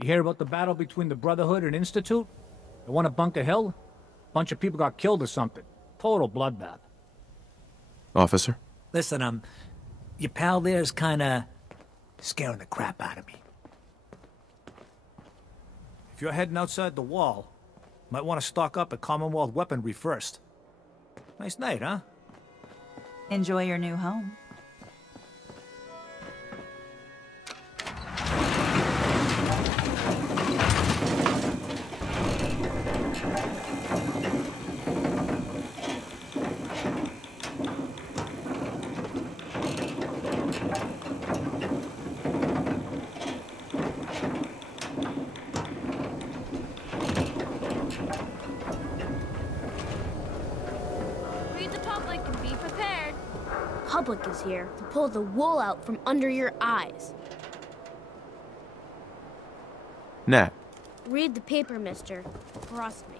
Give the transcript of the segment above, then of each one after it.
You hear about the battle between the Brotherhood and Institute? The one at Bunker Hill? Bunch of people got killed or something. Total bloodbath. Officer? Listen, your pal there's kinda scaring the crap out of me. If you're heading outside the wall, might want to stock up at Commonwealth weaponry first. Nice night, huh? Enjoy your new home. Public is here to pull the wool out from under your eyes. Nat. Read the paper, mister. Trust me.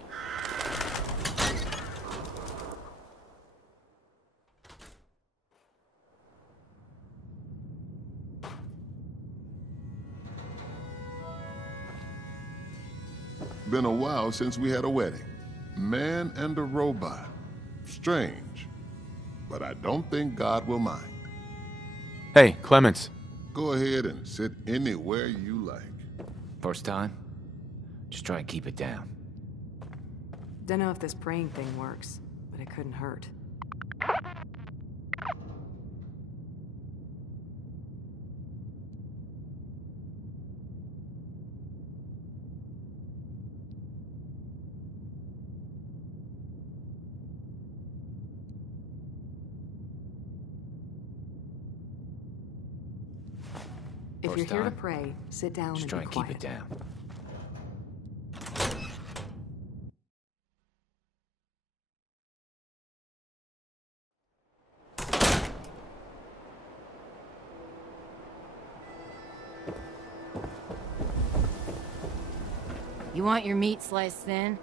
Been a while since we had a wedding. Man and a robot. Strange. But I don't think God will mind. Hey, Clemens. Go ahead and sit anywhere you like. First time? Just try and keep it down. Don't know if this praying thing works, but it couldn't hurt. If you're here to pray, sit down and be quiet. Just try and keep it down. You want your meat sliced thin?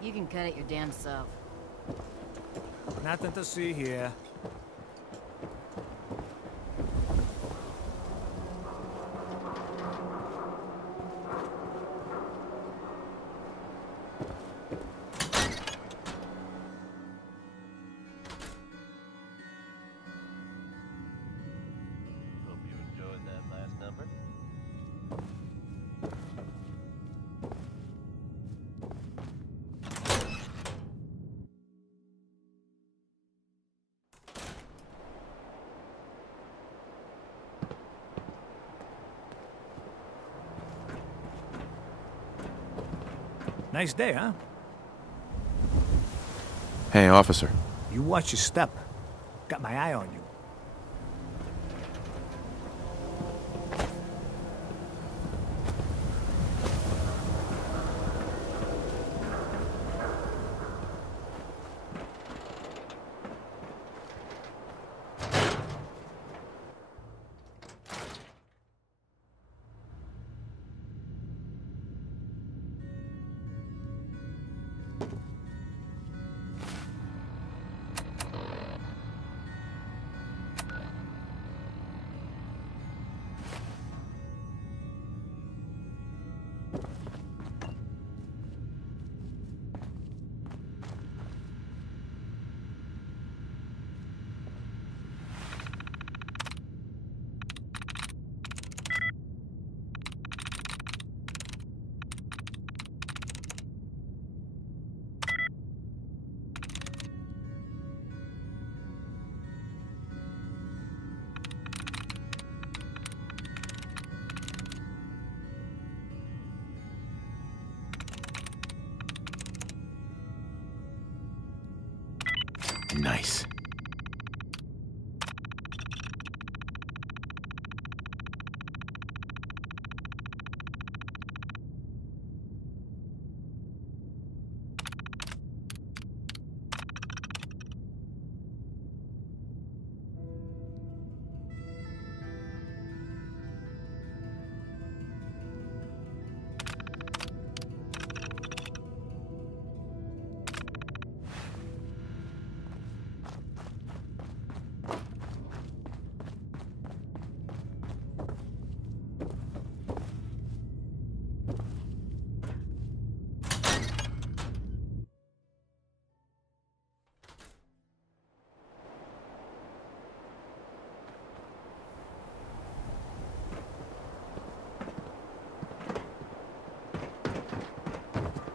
You can cut it your damn self. Nothing to see here. Nice day, huh? Hey, officer. You watch your step. Got my eye on you. Nice.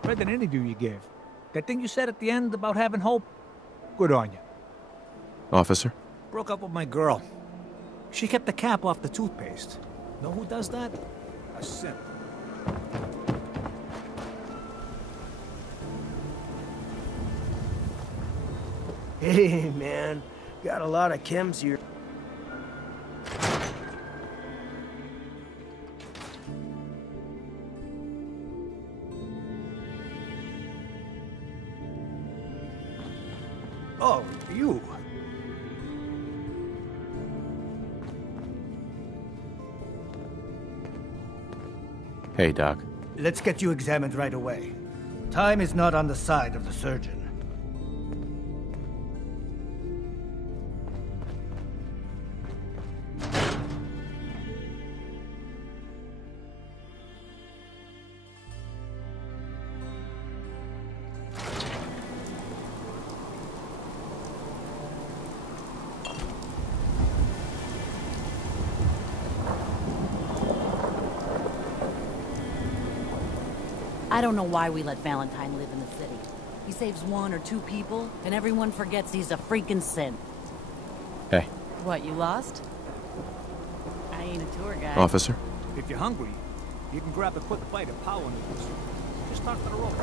Read that interview you gave. That thing you said at the end about having hope? Good on you. Officer? Broke up with my girl. She kept the cap off the toothpaste. Know who does that? A simp. Hey, man. Got a lot of chems here. Oh, you. Hey, Doc. Let's get you examined right away. Time is not on the side of the surgeon. I don't know why we let Valentine live in the city. He saves 1 or 2 people, and everyone forgets he's a freaking synth. Hey. What, you lost? I ain't a tour guide. Officer? If you're hungry, you can grab a quick bite of power noodles. Just talk to the rope.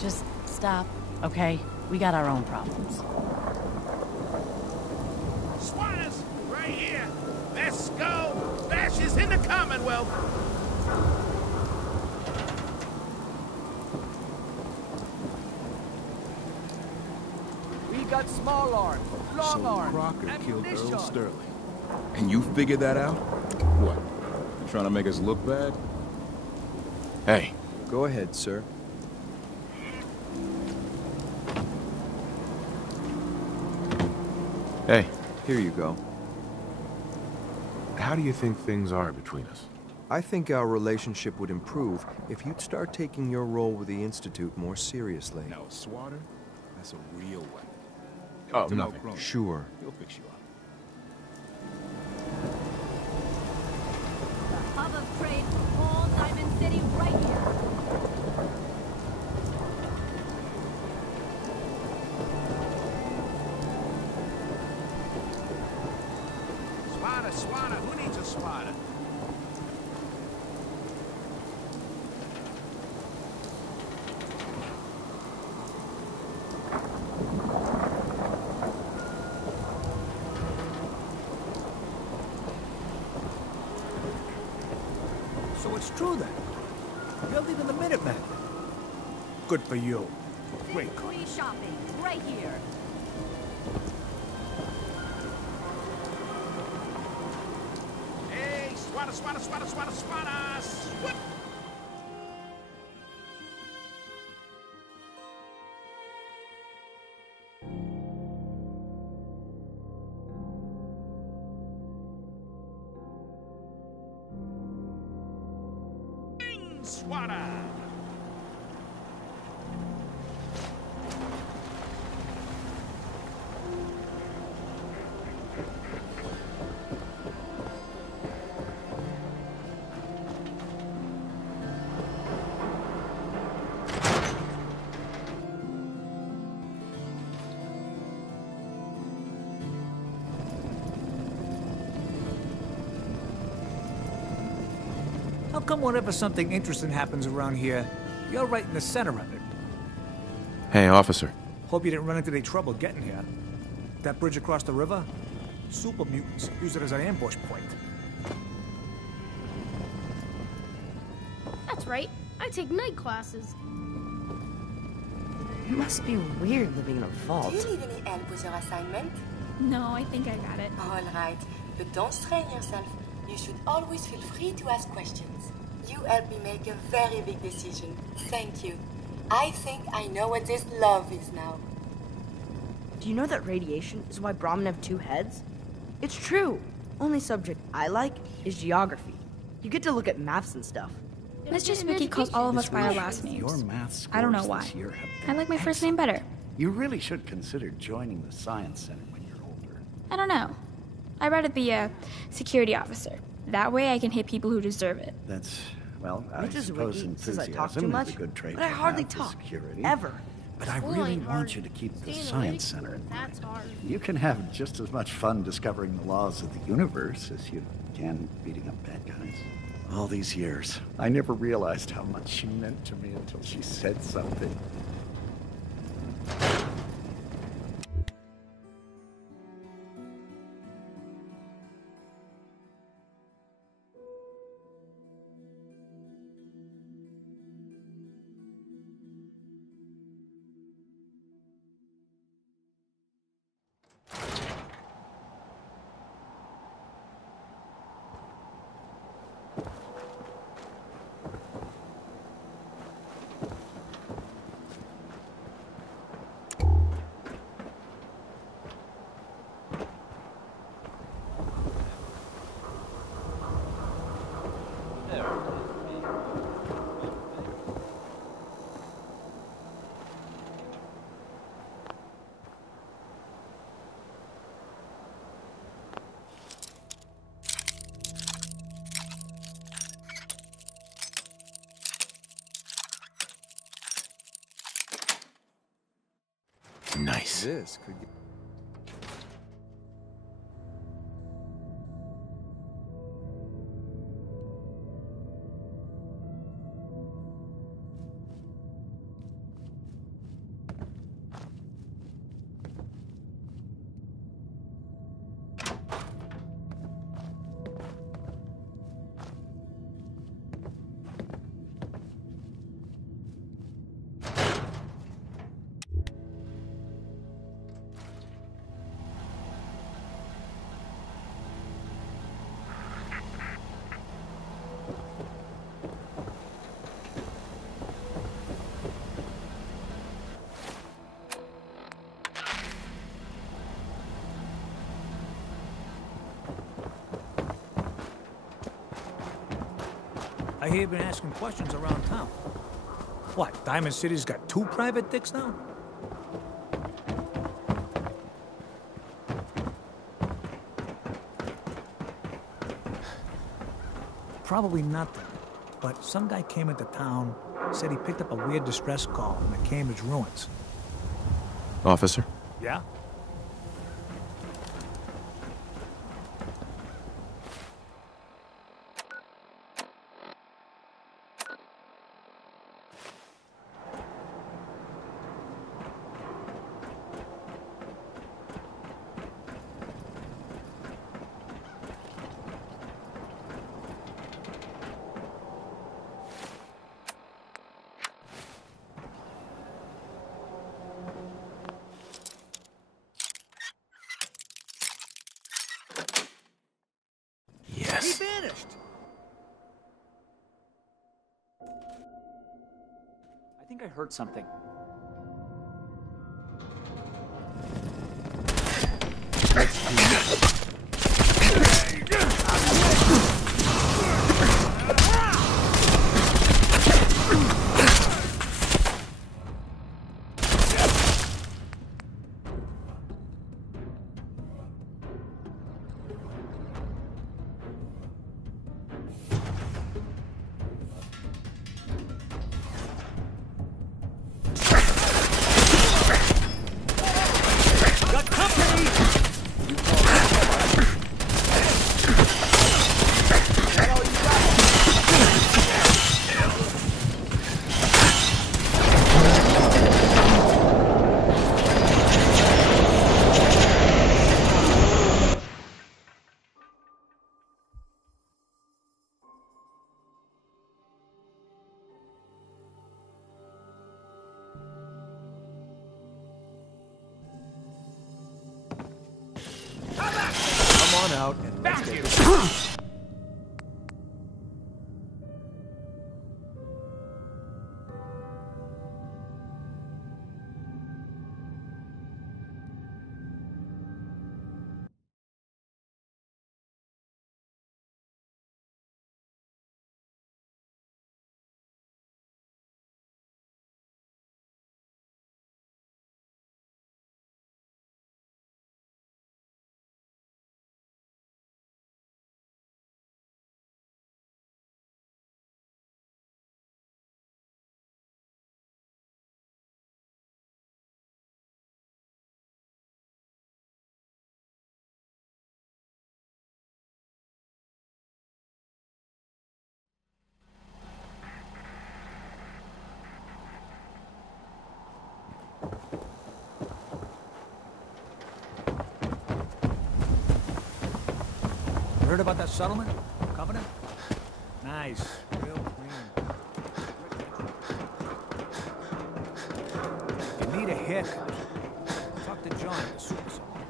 Just stop, okay? We got our own problems. Squatters, right here. Let's go. Bash is in the Commonwealth. We got small arms, long arms, Crocker killed ammunition. Earl Sterling. And you figured that out? What? You trying to make us look bad? Hey. Go ahead, sir. Hey. Here you go. How do you think things are between us? I think our relationship would improve if you'd start taking your role with the Institute more seriously. No, Swatter? That's a real one. Oh, To know nothing. Cronin. Sure. He'll fix you up. The hub of trade for all Diamond City right here. Swatter, who needs a swatter? So it's true then. You're leaving the Minutemen. Good for you. Great call. Free shopping right here. Hey, swatter. Swat. Swatter. How come whenever something interesting happens around here, you're right in the center of it? Hey, officer. Hope you didn't run into any trouble getting here. That bridge across the river? Super mutants use it as an ambush point. That's right. I take night classes. It must be weird living in a vault. Do you need any help with your assignment? No, I think I got it. All right, but don't strain yourself. You should always feel free to ask questions. You helped me make a very big decision. Thank you. I think I know what this love is now. Do you know that radiation is why Brahmin have 2 heads? It's true. Only subject I like is geography. You get to look at maps and stuff. Let's just Wiki calls all of us by our last names. Your math I don't know scores why. this year have I been like my first name better. You really should consider joining the Science Center when you're older. I don't know. I'd rather be a security officer. That way I can hit people who deserve it. That's, well, I Mrs. suppose Wiki says I talk too enthusiasm much, is a good trait but I to hardly have for talk, security. ever. But I School really ain't want hard. you to keep the Staying Science awake, Center in mind. that's hard. You can have just as much fun discovering the laws of the universe as you can beating up bad guys. All these years, I never realized how much she meant to me until she said something. Nice. This could get... I hear you've been asking questions around town. What, Diamond City's got 2 private dicks now? Probably nothing. But some guy came into town, said he picked up a weird distress call from the Cambridge ruins. Officer? Yeah? Yes. He vanished! I think I heard something. Come on out and let's get this... heard about that settlement? Covenant? Nice. Real clean. If you need a haircut, talk to John at the super salon.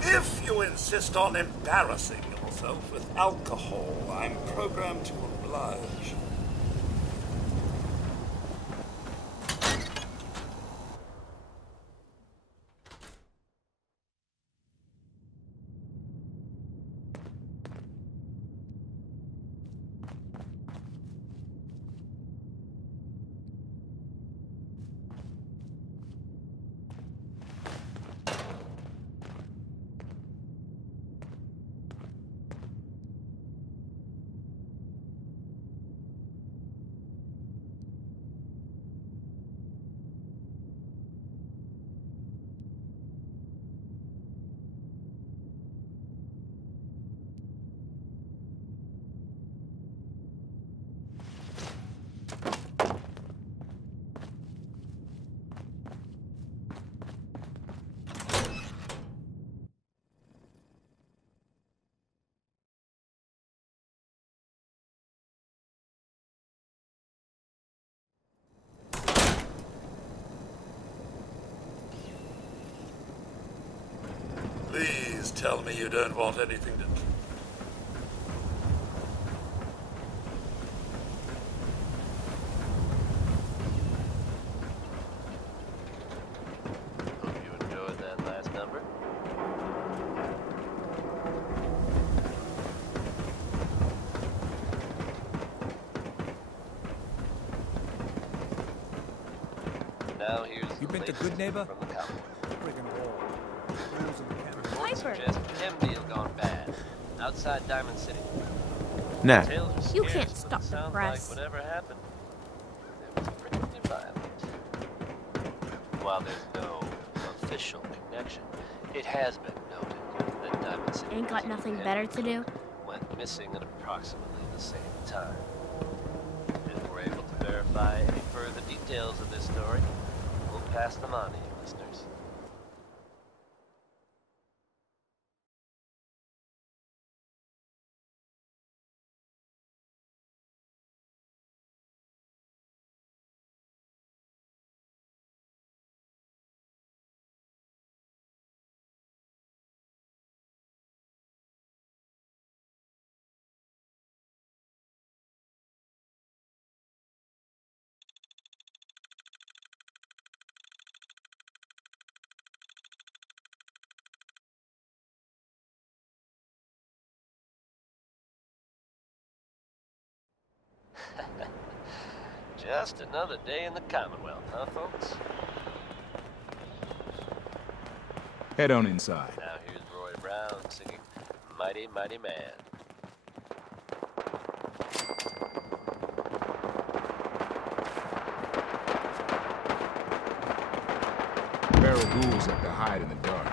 If you insist on embarrassing yourself with alcohol, I'm programmed to oblige. Please tell me you don't want anything to... Hope you enjoyed that last number. Now here's You been to Good Neighbor? from the Commonwealth. Piper. Suggest chem deal gone bad. Outside Diamond City. Nat. Tales are You scarce, can't but stop it the sounds press. like whatever happened, it was pretty violent. While there's no official connection, it has been noted that Diamond City Ain't got nothing better to do. went missing at approximately the same time. If we're able to verify any further details of this story, we'll pass them on to you listeners. Just another day in the Commonwealth, huh, folks? Head on inside. Now here's Roy Brown singing Mighty, Mighty Man. Feral ghouls have to hide in the dark.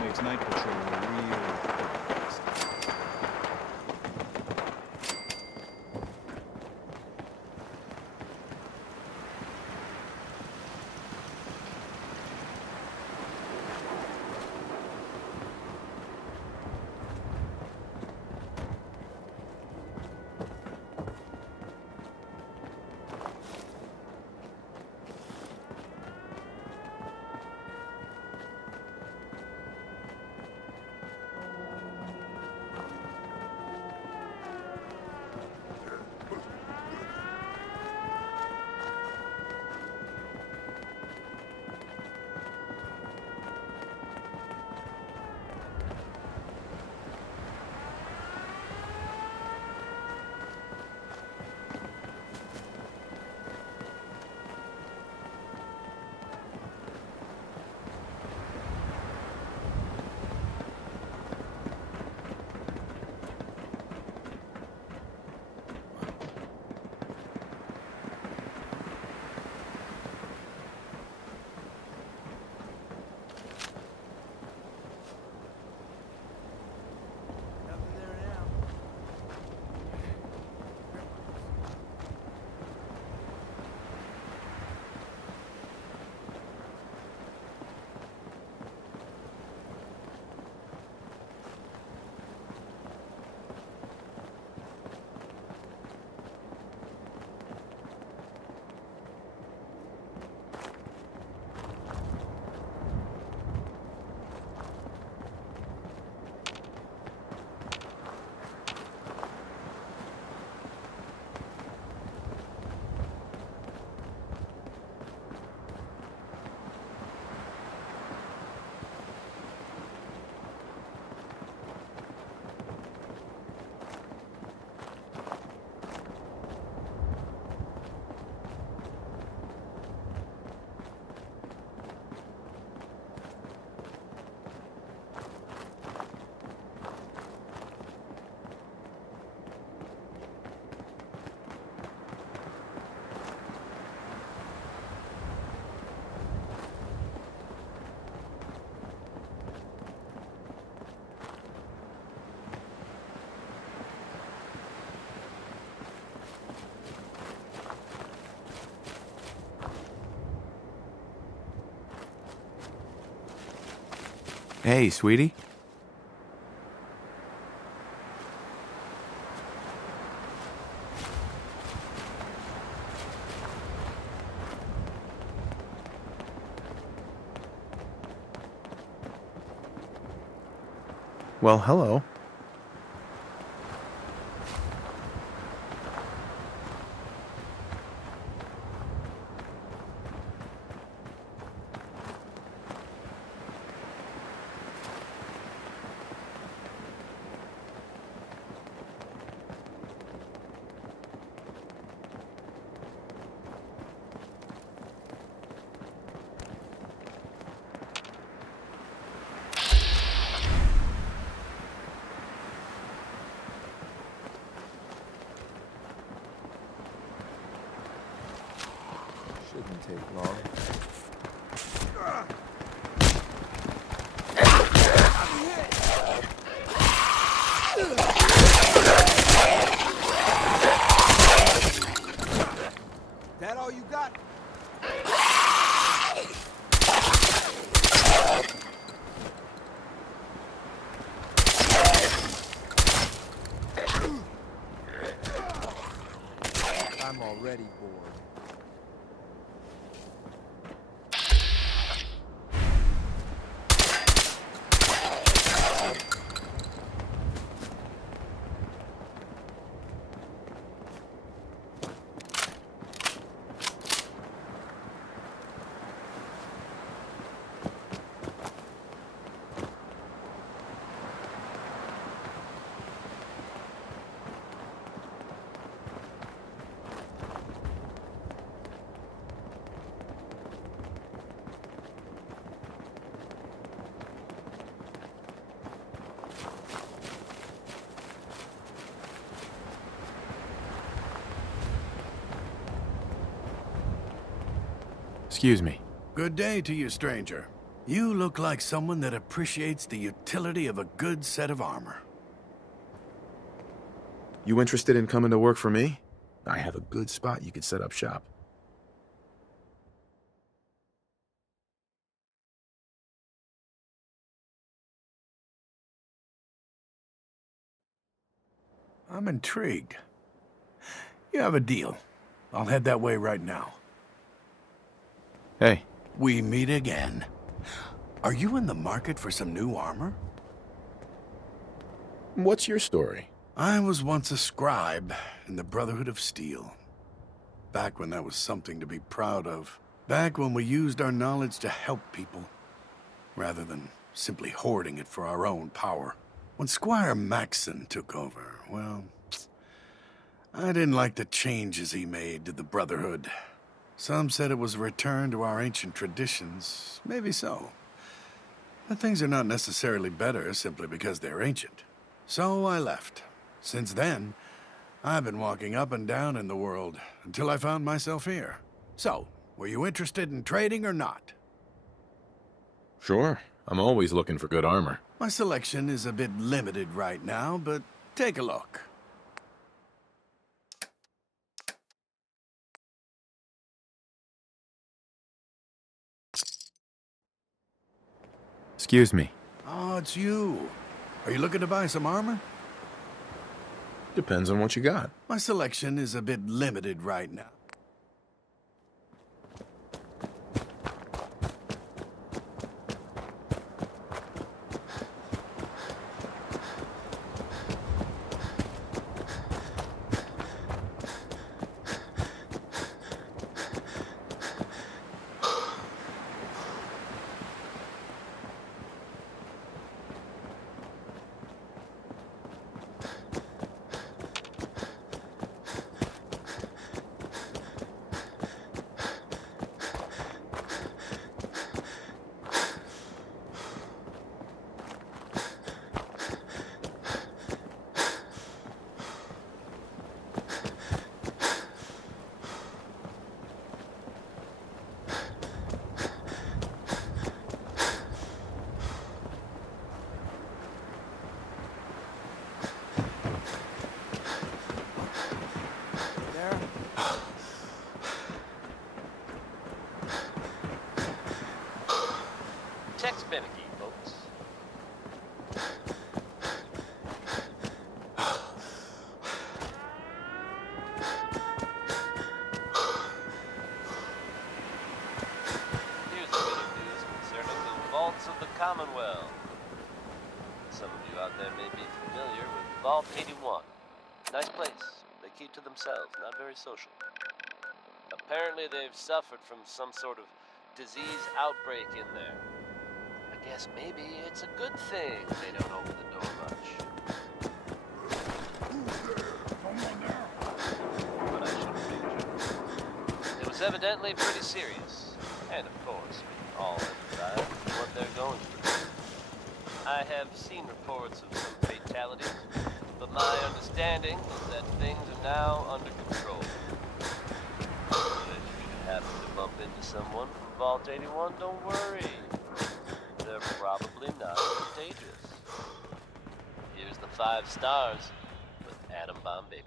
Makes night patrol real fast. Hey, sweetie. Well, hello. Shouldn't take long. That all you got? I'm already bored. Excuse me. Good day to you, stranger. You look like someone that appreciates the utility of a good set of armor. You interested in coming to work for me? I have a good spot you could set up shop. I'm intrigued. You have a deal. I'll head that way right now. Hey. We meet again. Are you in the market for some new armor? What's your story? I was once a scribe in the Brotherhood of Steel. Back when that was something to be proud of. Back when we used our knowledge to help people, rather than simply hoarding it for our own power. When Squire Maxson took over, well, I didn't like the changes he made to the Brotherhood. Some said it was a return to our ancient traditions. Maybe so. But things are not necessarily better simply because they're ancient. So I left. Since then, I've been walking up and down in the world until I found myself here. So, were you interested in trading or not? Sure. I'm always looking for good armor. My selection is a bit limited right now, but take a look. Excuse me. Oh, it's you. Are you looking to buy some armor? Depends on what you got. My selection is a bit limited right now. Vault 81. Nice place. They keep to themselves, not very social. Apparently they've suffered from some sort of disease outbreak in there. I guess maybe it's a good thing they don't open the door much. But I shouldn't be. It was evidently pretty serious. And of course, we all empathize with what they're going through. I have seen reports of some fatalities, but my understanding is that things are now under control. So if you should happen to bump into someone from Vault 81, don't worry. They're probably not contagious. Here's the 5 stars with Atom Bomb Baby.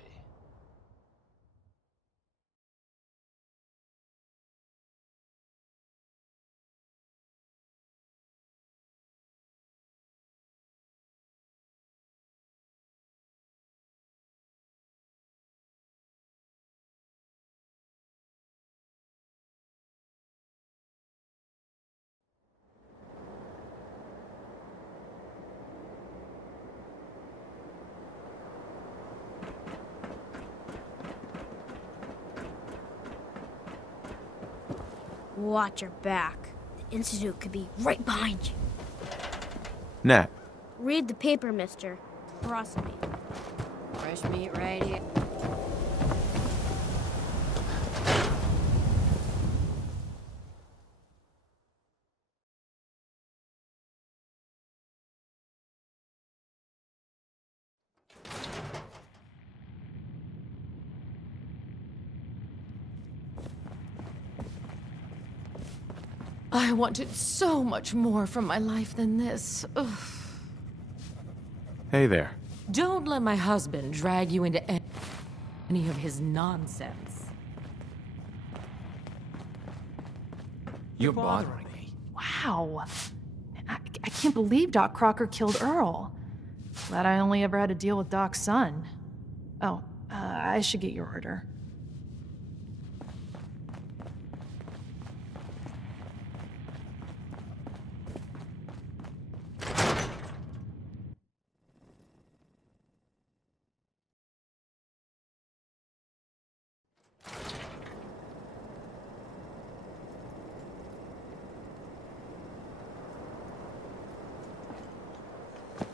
Watch your back. The Institute could be right behind you. Nat. Read the paper, mister. Trust me. Fresh meat right here. I wanted so much more from my life than this. Ugh. Hey there. Don't let my husband drag you into any of his nonsense. You're bothering me. Wow. I can't believe Doc Crocker killed Earl. Glad I only ever had to deal with Doc's son. Oh, I should get your order.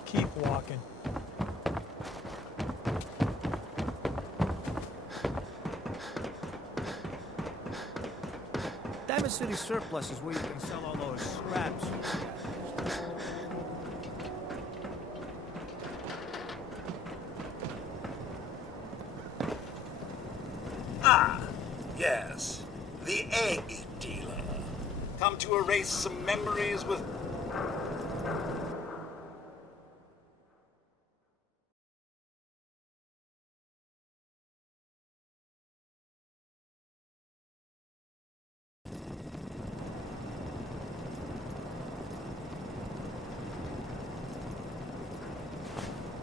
Keep walking. Diamond City Surplus is where you can sell all those scraps. Ah, yes. The egg dealer. Come to erase some memories with...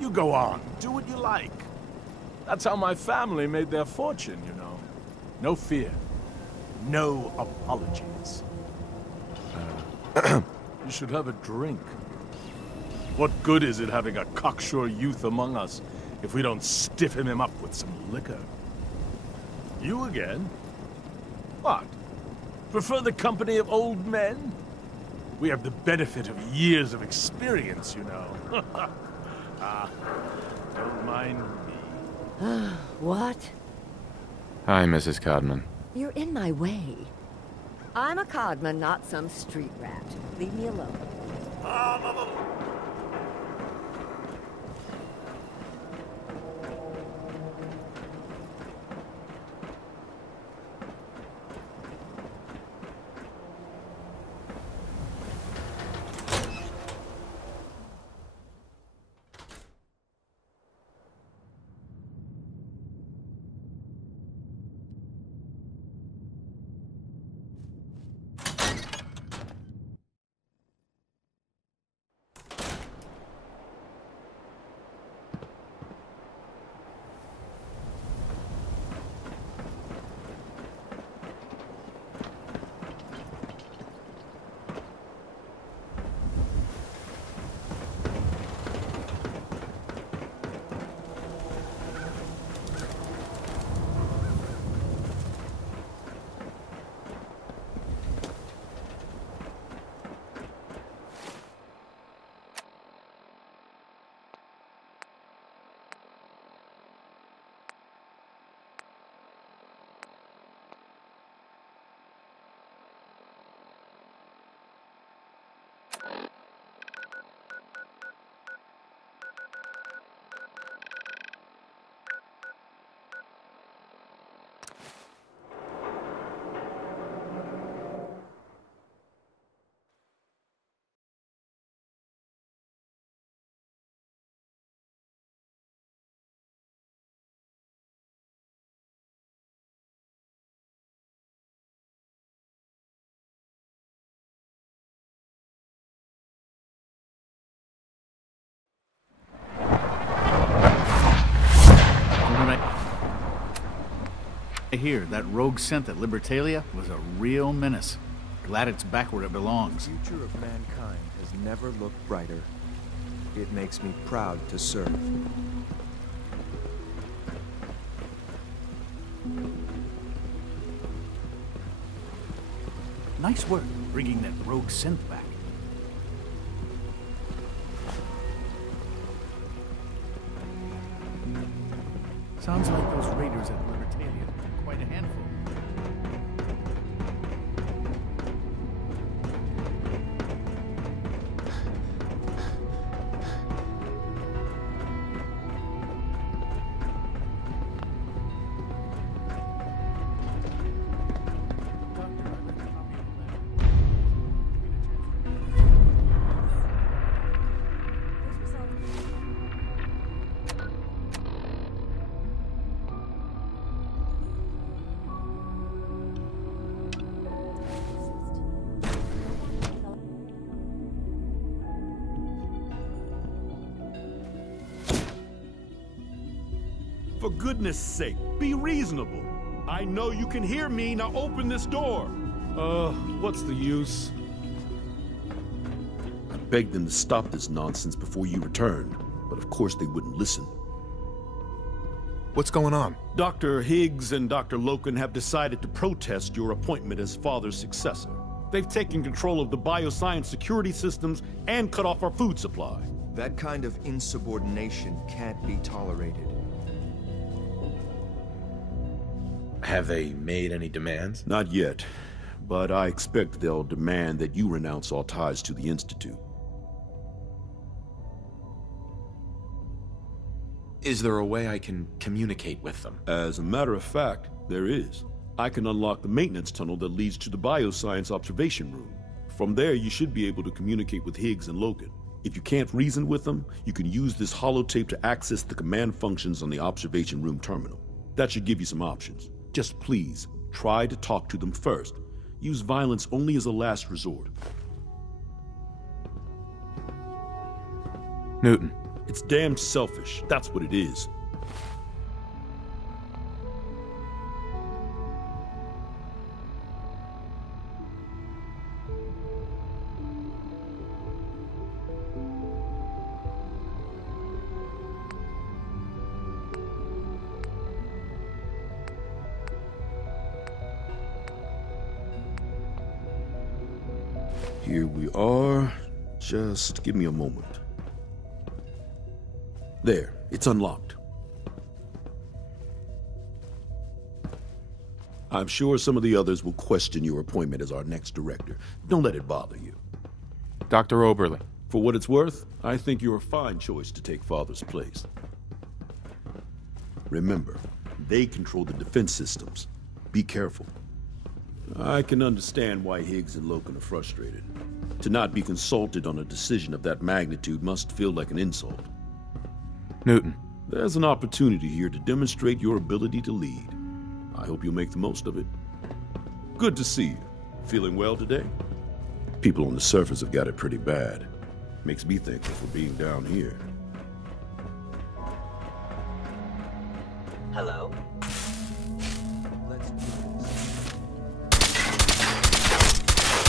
You go on, do what you like. That's how my family made their fortune, you know. No fear. No apologies. You should have a drink. What good is it having a cocksure youth among us if we don't stiffen him up with some liquor? You again? What? Prefer the company of old men? We have the benefit of years of experience, you know. Don't mind me. What? Hi, Mrs. Codman. You're in my way. I'm a Codman, not some street rat. Leave me alone. I hear that rogue synth at Libertalia was a real menace. Glad it's back where it belongs. The future of mankind has never looked brighter. It makes me proud to serve. Nice work bringing that rogue synth back. Sounds like those raiders at Libertalia are quite a handful. For goodness sake, be reasonable. I know you can hear me, now open this door. What's the use? I begged them to stop this nonsense before you returned, but of course they wouldn't listen. What's going on? Dr. Higgs and Dr. Loken have decided to protest your appointment as Father's successor. They've taken control of the bioscience security systems and cut off our food supply. That kind of insubordination can't be tolerated. Have they made any demands? Not yet, but I expect they'll demand that you renounce all ties to the Institute. Is there a way I can communicate with them? As a matter of fact, there is. I can unlock the maintenance tunnel that leads to the bioscience observation room. From there, you should be able to communicate with Higgs and Loken. If you can't reason with them, you can use this holotape to access the command functions on the observation room terminal. That should give you some options. Just please, try to talk to them first. Use violence only as a last resort. Newton. It's damn selfish, that's what it is. Here we are. Just give me a moment. There, it's unlocked. I'm sure some of the others will question your appointment as our next director. Don't let it bother you. Dr. Oberle. For what it's worth, I think you're a fine choice to take Father's place. Remember, they control the defense systems. Be careful. I can understand why Higgs and Loken are frustrated. To not be consulted on a decision of that magnitude must feel like an insult. Newton. There's an opportunity here to demonstrate your ability to lead. I hope you'll make the most of it. Good to see you. Feeling well today? People on the surface have got it pretty bad. Makes me thankful for being down here. Hello? Let's do this.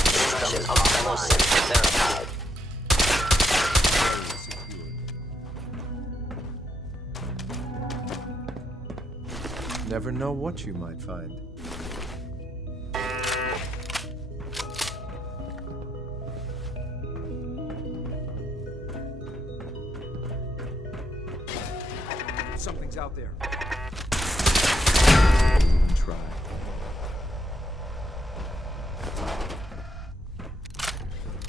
Destruction of Fellowship verified. Never know what you might find. Something's out there. Try.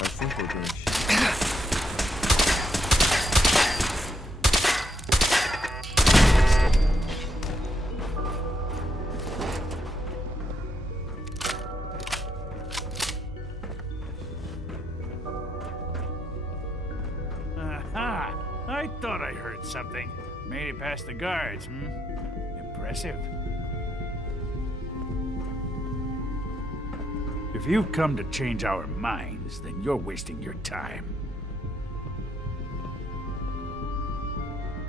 I think we're going to shoot. Aha! I thought I heard something. Made it past the guards, Impressive. If you've come to change our minds, then you're wasting your time.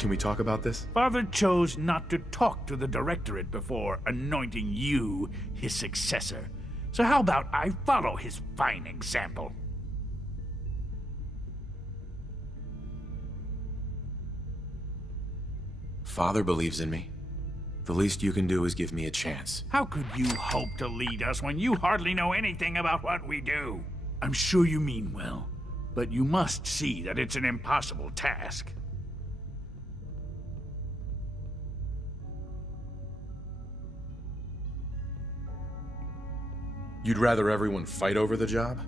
Can we talk about this? Father chose not to talk to the Directorate before anointing you his successor. So how about I follow his fine example? Father believes in me. The least you can do is give me a chance. How could you hope to lead us when you hardly know anything about what we do? I'm sure you mean well, but you must see that it's an impossible task. You'd rather everyone fight over the job?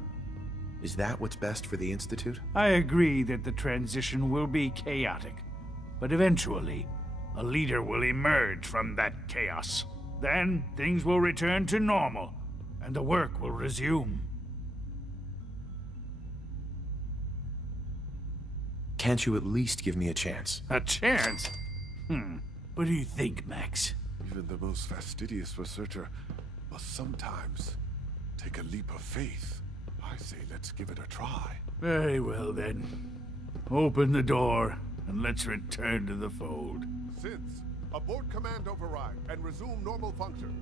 Is that what's best for the Institute? I agree that the transition will be chaotic, but eventually, a leader will emerge from that chaos. Then, things will return to normal, and the work will resume. Can't you at least give me a chance? A chance? What do you think, Max? Even the most fastidious researcher must sometimes take a leap of faith. I say let's give it a try. Very well, then. Open the door, and let's return to the fold. Synths, abort command override and resume normal functions.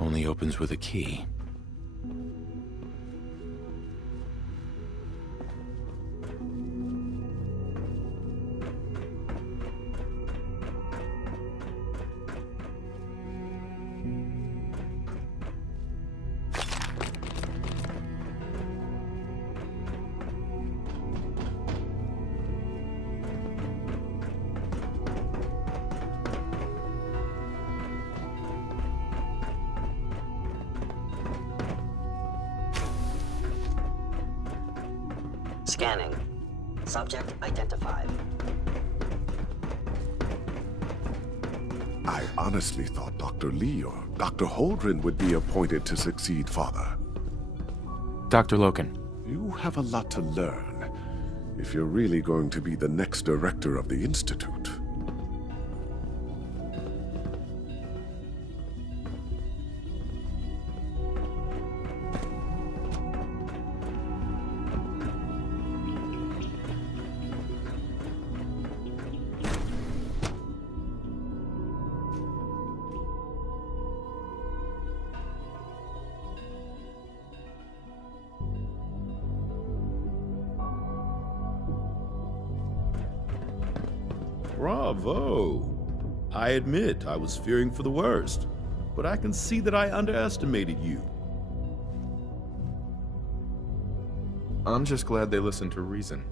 Only opens with a key. Scanning. Subject identified. I honestly thought Dr. Lee or Dr. Holdren would be appointed to succeed Father. Dr. Loken. You have a lot to learn if you're really going to be the next director of the Institute. Bravo! I admit I was fearing for the worst, but I can see that I underestimated you. I'm just glad they listened to reason.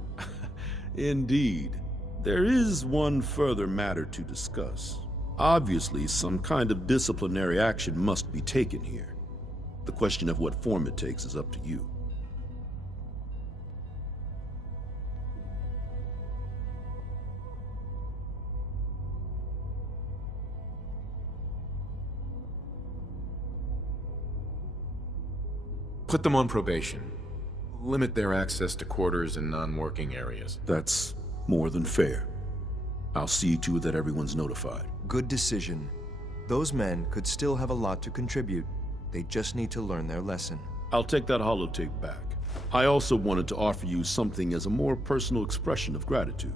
Indeed. There is one further matter to discuss. Obviously, some kind of disciplinary action must be taken here. The question of what form it takes is up to you. Put them on probation. Limit their access to quarters and non-working areas. That's more than fair. I'll see to it that everyone's notified. Good decision. Those men could still have a lot to contribute. They just need to learn their lesson. I'll take that holotape back. I also wanted to offer you something as a more personal expression of gratitude.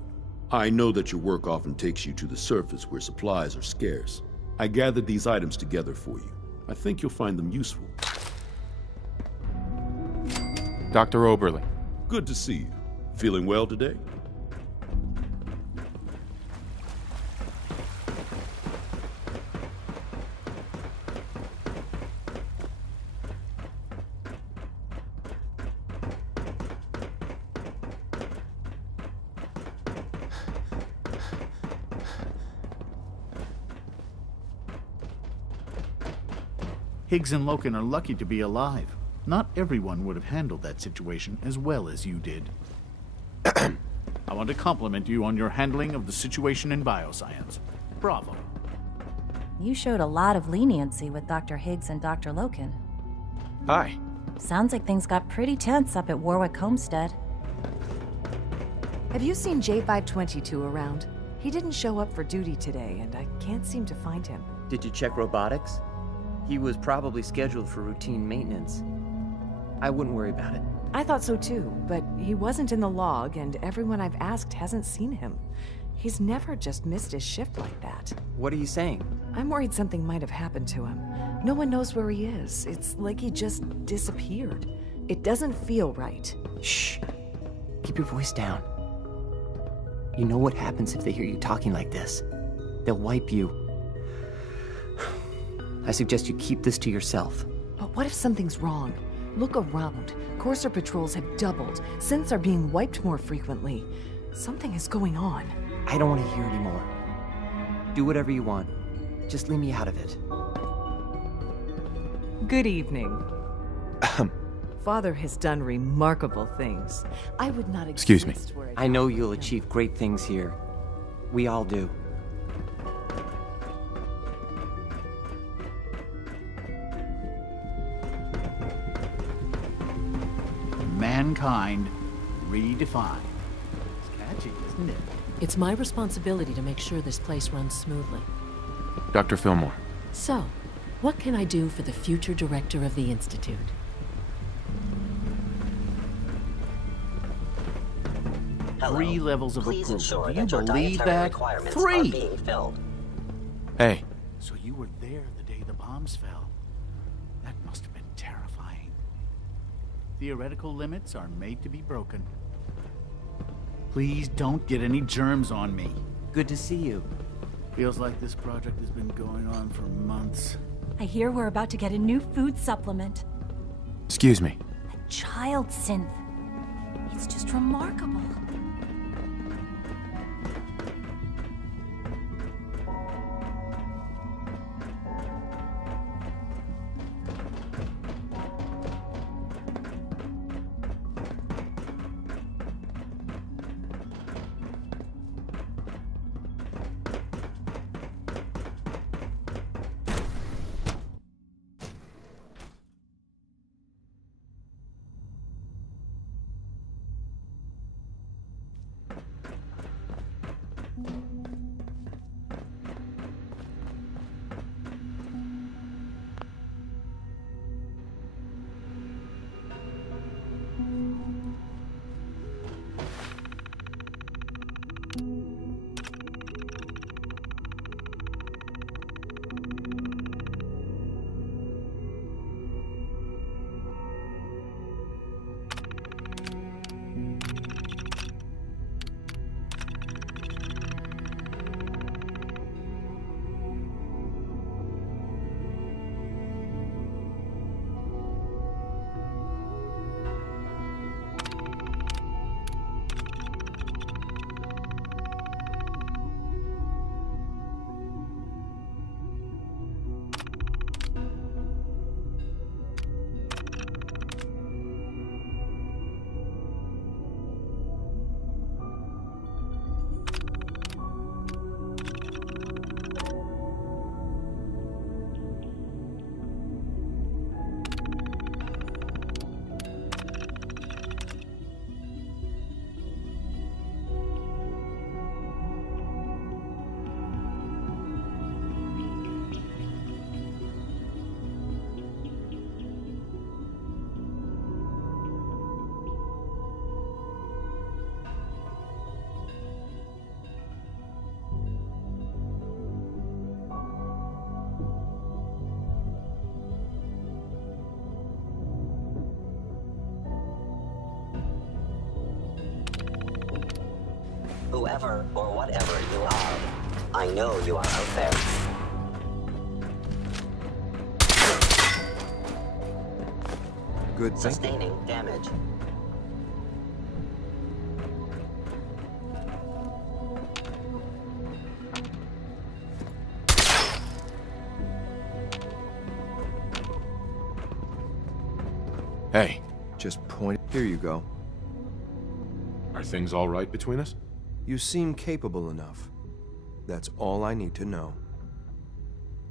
I know that your work often takes you to the surface where supplies are scarce. I gathered these items together for you. I think you'll find them useful. Dr. Oberlin. Good to see you. Feeling well today? Higgs and Loken are lucky to be alive. Not everyone would have handled that situation as well as you did. I want to compliment you on your handling of the situation in bioscience. Bravo. You showed a lot of leniency with Dr. Higgs and Dr. Loken. Hi. Sounds like things got pretty tense up at Warwick Homestead. Have you seen J522 around? He didn't show up for duty today, and I can't seem to find him. Did you check robotics? He was probably scheduled for routine maintenance. I wouldn't worry about it. I thought so too, but he wasn't in the log, and everyone I've asked hasn't seen him. He's never just missed his shift like that. What are you saying? I'm worried something might have happened to him. No one knows where he is. It's like he just disappeared. It doesn't feel right. Shh. Keep your voice down. You know what happens if they hear you talking like this. They'll wipe you. I suggest you keep this to yourself. But what if something's wrong? Look around. Courser patrols have doubled. Synths are being wiped more frequently. Something is going on. I don't want to hear anymore. Do whatever you want. Just leave me out of it. Good evening. Father has done remarkable things. I would not Excuse me. exist were it I know not for you'll him. achieve great things here. We all do. Mankind redefined. It's catchy, isn't it? It's my responsibility to make sure this place runs smoothly. Dr. Fillmore. So, what can I do for the future director of the Institute? Hello. 3 levels of Please approval. ensure Do you that your believe dietary that? requirements 3! are being filled. Hey. So you were there the day the bombs fell. That must have been terrifying. Theoretical limits are made to be broken. Please don't get any germs on me. Good to see you. Feels like this project has been going on for months. I hear we're about to get a new food supplement. Excuse me. A child synth. It's just remarkable. Whoever or whatever you are, I know you are out there. Good thing. Sustaining damage. Hey. Just point. Here you go. Are things all right between us? You seem capable enough. That's all I need to know.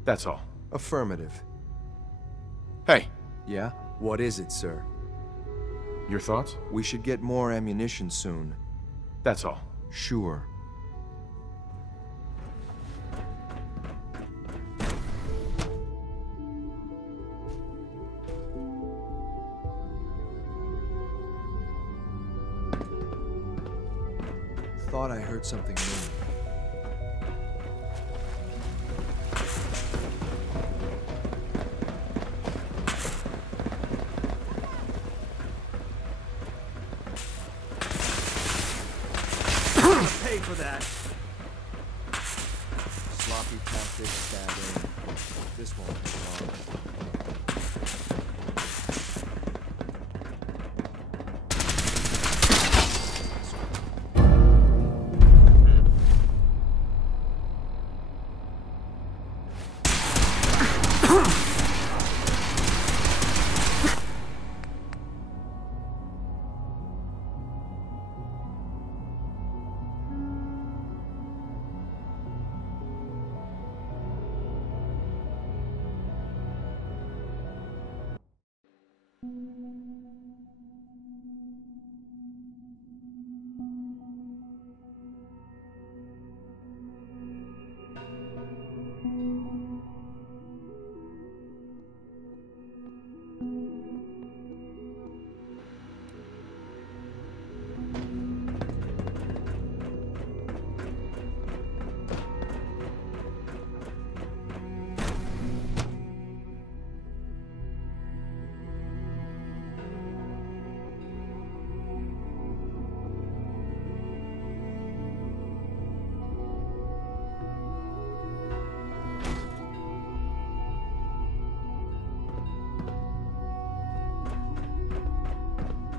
That's all. Affirmative. Hey. Yeah? What is it, sir? Your thoughts? We should get more ammunition soon. That's all. Sure. I heard something new. Pay for that. Sloppy tactics, stabbing. This won't take long.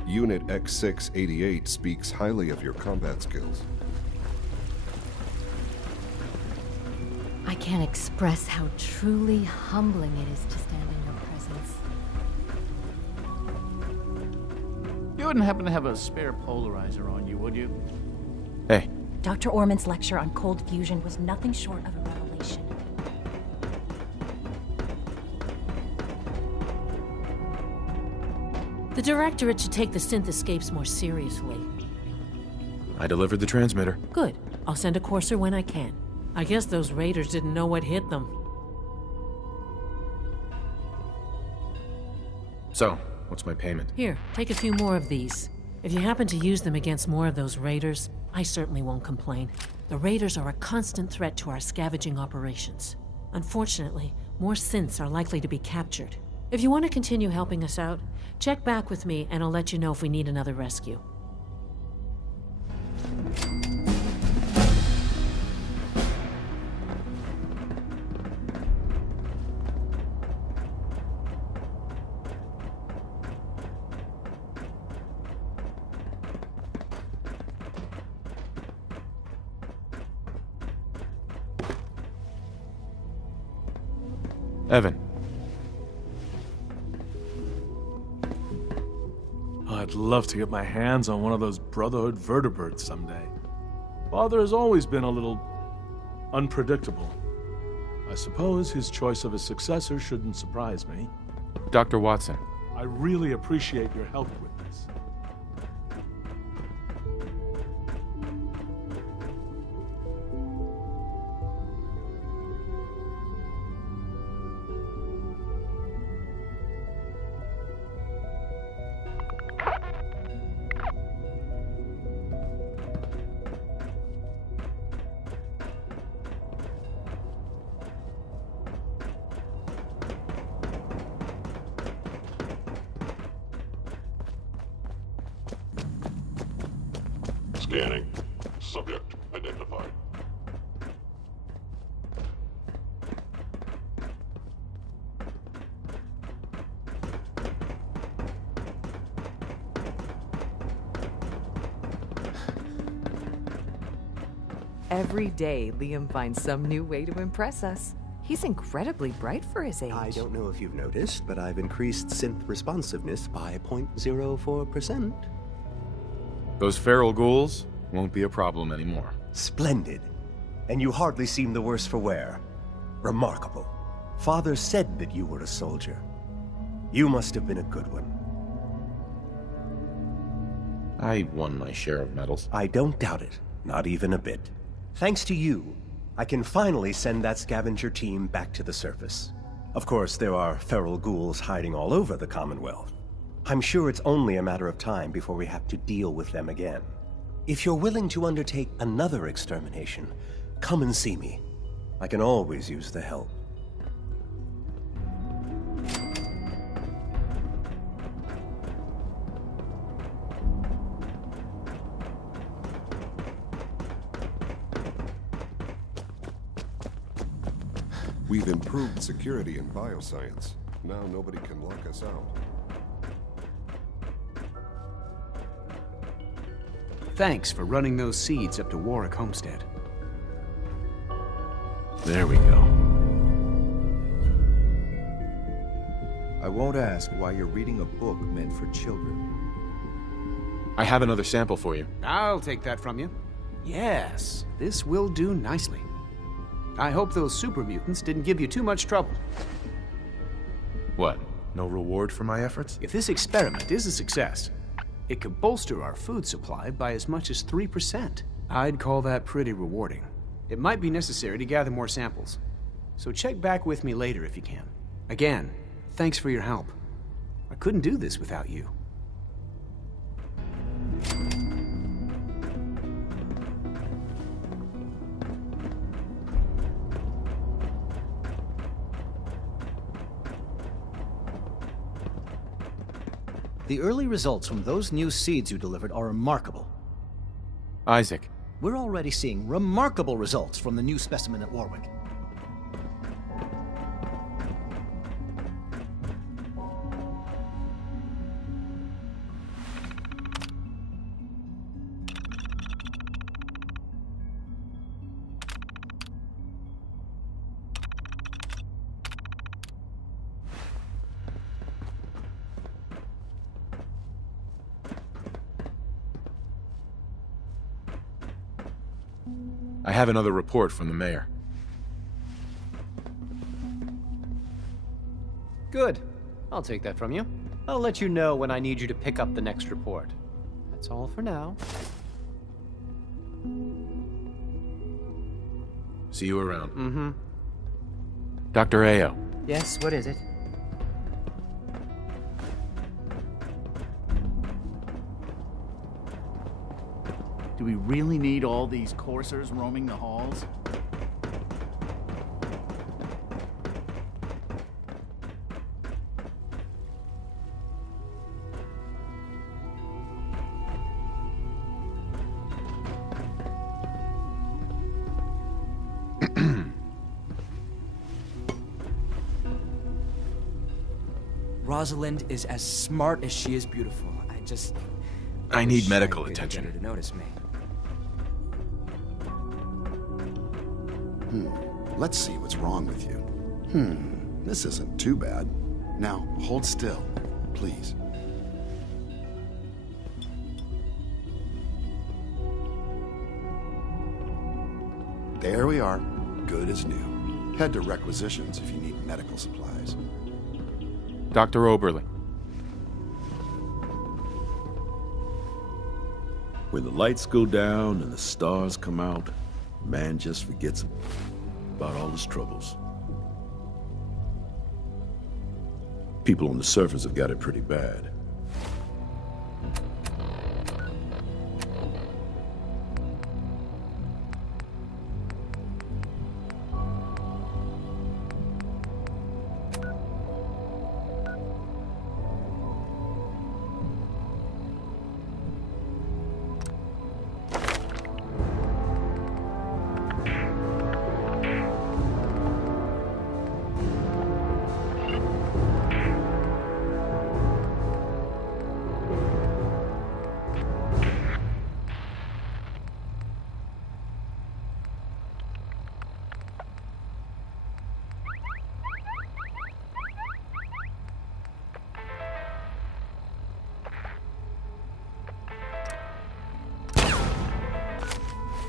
Unit X688 speaks highly of your combat skills. I can't express how truly humbling it is to stand in your presence. You wouldn't happen to have a spare polarizer on you, would you? Hey. Dr. Orman's lecture on cold fusion was nothing short of a revelation. The Directorate should take the synth escapes more seriously. I delivered the transmitter. Good. I'll send a courser when I can. I guess those raiders didn't know what hit them. So, what's my payment? Here, take a few more of these. If you happen to use them against more of those raiders, I certainly won't complain. The raiders are a constant threat to our scavenging operations. Unfortunately, more synths are likely to be captured. If you want to continue helping us out, check back with me and I'll let you know if we need another rescue. Evan. I'd love to get my hands on one of those Brotherhood vertebrates someday. Father has always been a little unpredictable. I suppose his choice of a successor shouldn't surprise me. Dr. Watson. I really appreciate your help with this. Scanning. Subject identified. Every day, Liam finds some new way to impress us. He's incredibly bright for his age. I don't know if you've noticed, but I've increased synth responsiveness by 0.04%. Those feral ghouls won't be a problem anymore. Splendid. And you hardly seem the worse for wear. Remarkable. Father said that you were a soldier. You must have been a good one. I won my share of medals. I don't doubt it. Not even a bit. Thanks to you, I can finally send that scavenger team back to the surface. Of course, there are feral ghouls hiding all over the Commonwealth. I'm sure it's only a matter of time before we have to deal with them again. If you're willing to undertake another extermination, come and see me. I can always use the help. We've improved security in bioscience. Now nobody can lock us out. Thanks for running those seeds up to Warwick Homestead. There we go. I won't ask why you're reading a book meant for children. I have another sample for you. I'll take that from you. Yes, this will do nicely. I hope those super mutants didn't give you too much trouble. What? No reward for my efforts? If this experiment is a success, it could bolster our food supply by as much as 3%. I'd call that pretty rewarding. It might be necessary to gather more samples, so check back with me later if you can. Again, thanks for your help. I couldn't do this without you. The early results from those new seeds you delivered are remarkable. Isaac. We're already seeing remarkable results from the new specimen at Warwick. I have another report from the mayor. Good. I'll take that from you. I'll let you know when I need you to pick up the next report. That's all for now. See you around. Mm-hmm. Dr. Ayo. Yes, what is it? Do we really need all these coursers roaming the halls? Rosalind is as smart as she is beautiful. I need medical I could attention. get her to notice me. Let's see what's wrong with you. This isn't too bad. Now, hold still, please. There we are. Good as new. Head to requisitions if you need medical supplies. Dr. Oberly. When the lights go down and the stars come out, man just forgets about all his troubles. People on the surface have got it pretty bad.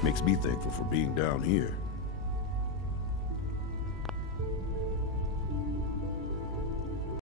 Makes me thankful for being down here.